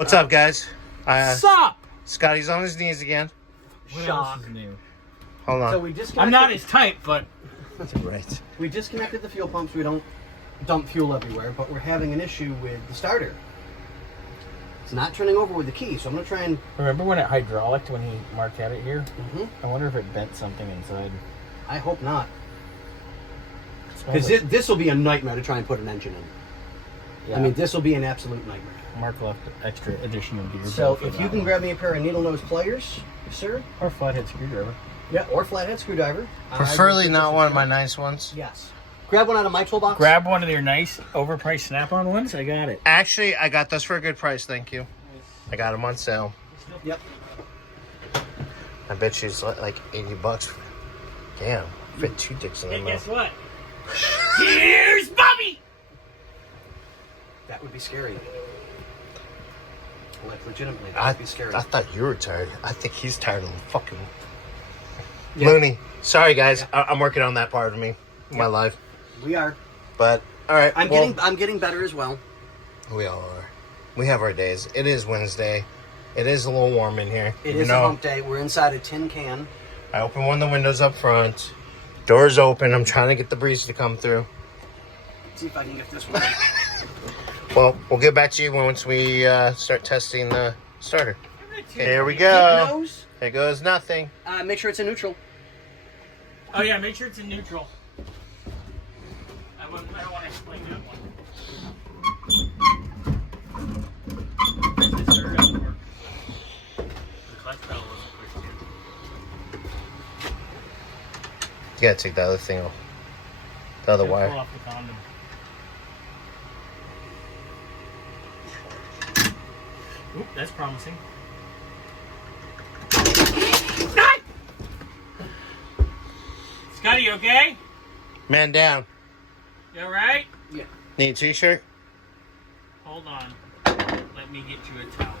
What's up, guys? Sup? Scotty's on his knees again. What Shock. else is new? Hold on. So we disconnected. I'm not his type, but Right. We disconnected the fuel pumps. We don't dump fuel everywhere, but we're having an issue with the starter. It's not turning over with the key, so I'm gonna try and. remember when it hydraulic when Mark had it here? Mm-hmm. I wonder if it bent something inside. I hope not, Smells because this will be a nightmare to try and put an engine in. yeah. I mean, this will be an absolute nightmare. Mark left extra additional gear. So for if that you can one. grab me a pair of needle nose pliers, sir. or a flathead screwdriver. Yeah, or flathead screwdriver. Preferably not one of my nice ones. Yes. Grab one out of my toolbox. Grab one of your nice overpriced snap-on ones. I got it. Actually, I got those for a good price, thank you. I got them on sale. Yep. I bet she's like 80 bucks. Damn, fit two dicks in Hey, the guess mouth. what? Here's Bobby! That would be scary. Like, legitimately, that I, would be scary. I thought you were tired. I think he's tired of the fucking Yeah. loony. Sorry, guys. I'm working on that part of me, my life. We are. But all right, I'm getting better as well. We all are. We have our days. It is Wednesday. It is a little warm in here. It You is a hump day. We're inside a tin can. I opened one of the windows up front. Doors open. I'm trying to get the breeze to come through. See if I can get this one. Well, we'll get back to you once we start testing the starter. Here we Keep go. your nose. There goes nothing. Make sure it's in neutral. Oh yeah, make sure it's in neutral. I don't want to explain that one. This starter doesn't work. The clutch pedal wasn't pushed in. You gotta take the other thing off. The other Pull wire. off the condom. Oop, that's promising. Scotty, you okay? Man down. You alright? Yeah. Need a t-shirt? Hold on. Let me get you a towel.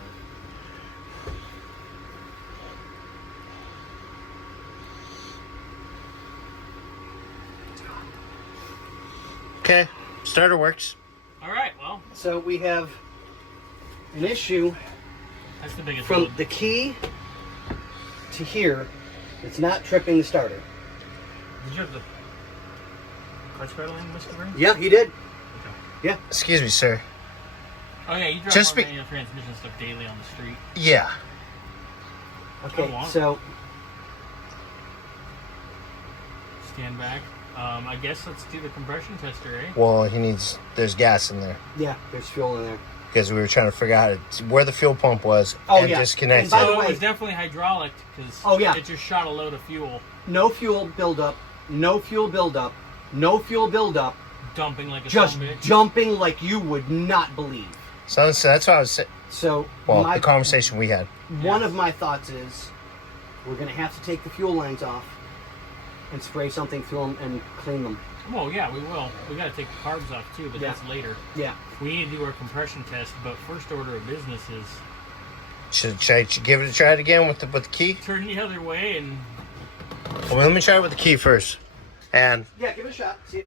Okay. Starter works. Alright, well, So we have an issue that's the biggest from load. the key to here. It's not tripping the starter. Did you have the clutch pedal in, Mr. Green? Yeah, he did. Excuse me, sir. Oh yeah, you drive Just more manual transmission stuff daily on the street. Yeah. Okay, Go on. so Stand back. I guess let's do the compression tester, eh? Well, there's gas in there. yeah, there's fuel in there. Because we were trying to figure out where the fuel pump was Oh, and yeah. disconnect And by it. the So way- it was definitely hydraulic because Oh, yeah. it just shot a load of fuel, No fuel buildup. No fuel buildup. No fuel buildup. dumping like a Just son of a bitch. jumping like you would not believe. So that's what I was saying. So Well, the conversation we had. one of my thoughts is we're going to have to take the fuel lines off and spray something through them and clean them. Well, yeah, we will. We got to take the carbs off too, but Yeah. that's later. Yeah. We need to do our compression test, but first order of business is Should I give it a try again with the key? turn the other way and Well, let me try it with the key first. And Yeah, give it a shot. See